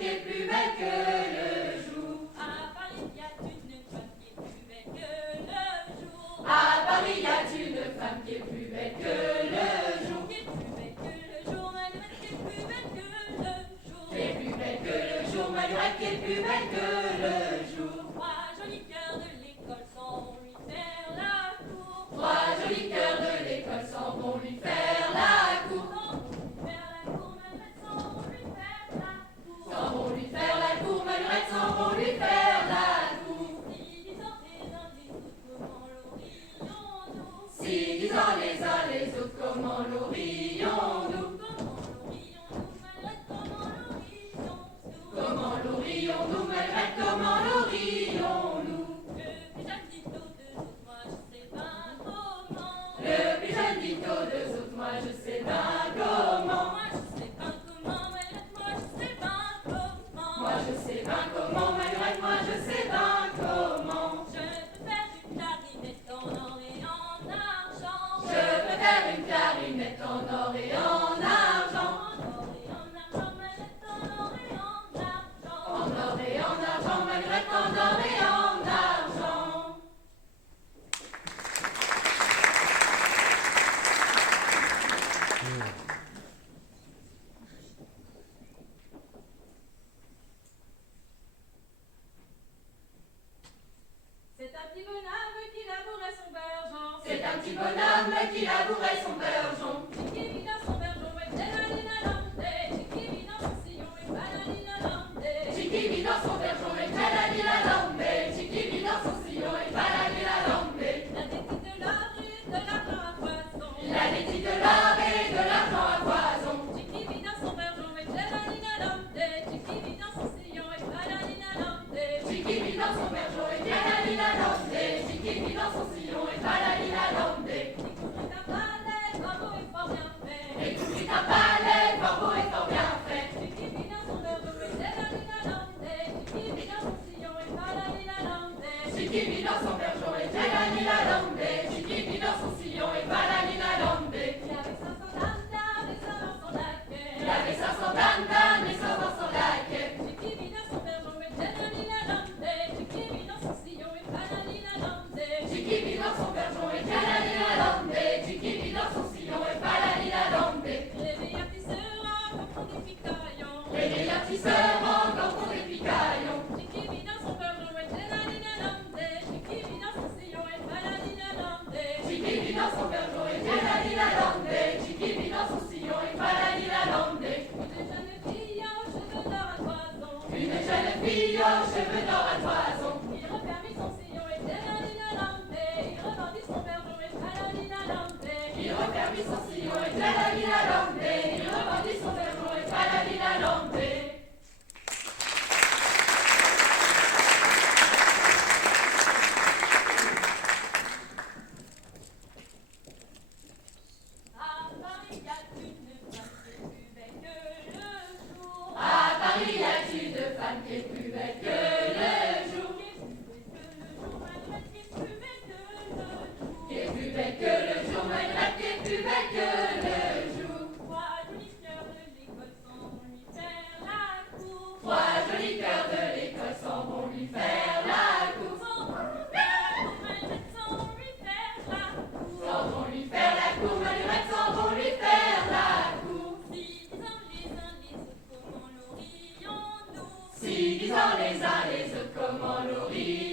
qui est plus belle que le jour. À Paris, y a une femme qui est plus belle que le jour. À Paris, y a une femme qui est plus belle que le jour. Qui est plus belle que le jour, Malgré qui est plus belle que le jour. Qui est plus belle que le jour, Malgré qui est plus belle que le jour. Trois jolis cœurs de l'école s'en vont lui faire la cour. Trois jolis cœurs de l'école s'en vont lui faire la cour. S'en vont lui faire la cour, Malgré S'en vont lui faire la cour, Malgré s'en vont lui faire la cour. Si disant les uns les autres comment l'ourillons-nous. Si disant les uns les autres comment l'ourillons-nous. Comment l'ourillons-nous, Malgré Comment l'ourillons-nous. Le plus jeune dit aux deux autres, moi je sais pas comment. Le plus jeune dit aux deux autres, moi je sais bien comment. Moi je sais pas comment, Moi je sais bien comment, Malgré moi je sais bien comment. Je peux faire une clarinette en or et en argent. Je peux faire une clarinette en or et en argent. En or et en argent, Malgré En or et en argent. C'est un petit bonhomme qui labourait son beurre-jean. C'est un petit bonhomme qui labourait son beurre-jean. Qui vit dans son beurre-jean, et tchalalinalandé. Qui vit dans son sillon, et balalilalandé. Chiqui vit dans son beurre-jean et tchalali la lambé. Chiqui vit dans son sillon et balali la lambé. La détite de l'or et de l'argent à poisson. Il a des petits de l'or et de l'argent à foison. Qui vit dans son beurre-jean, et tchalalinalandé. Qui vit dans son sillon, et balalilalandé. Chiqui vit dans son beurre-jean et tchalali la lambé. Chiqui vit dans son sillon et balali la lambé. Écoute un palais, bravo et fort bien fait. Et tout est un palais, fort beau et fort bien fait. Qui vit dans son beurre-jean, et tchalalinalandé. Qui vit dans son sillon, et balalilalandé. Chiqui vit dans son beurre-jean et tchalali la lambé. Chiqui vit dans son sillon et balali la lambé. Il avait 500 dames et 500 laquais. Il avait 500 dames et 500 son laquais. Qui vit dans son beurre-jean, et tchalalilalandé. Qui vit dans son sillon, et balalilalandé. Chiqui vit dans son beurre-jean et tchalali la lambé. Chiqui vit dans son sillon et balali la lambé. Les meilleurs tisseurs quand on dit picaillon. Les meilleurs tisseurs encore font des picaillons. Qui vit dans son beurre-jean, et tchalalilalandé. Qui vit dans son sillon, et balalilalandé. Chiqui vit dans son beurre-jean et tchalali la lambé. Chiqui vit dans son sillon et balali la lambé. Une jeune fille aux cheveux d'or à toison. Une jeune fille aux cheveux d'or à toison. Il refermit son sillon et tchalalilalandé. Il revendit son beurre-jean et tchalalilalandé. Il refermit son sillon et tchalali la lambé. Il revendit son beurre-jean et tchalali la lambé. À Paris, y a une femme qui est plus belle que le jour. À Paris, y a une femme qui est plus belle que le jour. Qui est plus belle que le jour, Malgré Qui est plus belle que le jour. Trois jolis cœurs de l'école s'en vont lui faire la cour. Trois jolis cœurs de l'école s'en vont lui faire la cour. S'en vont lui faire la cour, Malgré s'en vont lui faire la cour. S'en vont lui faire la cour, Malgré s'en vont lui faire la cour. Si disant les uns les autres comment l'ourillons-nous. Si disant les uns les autres comment l'ourillons.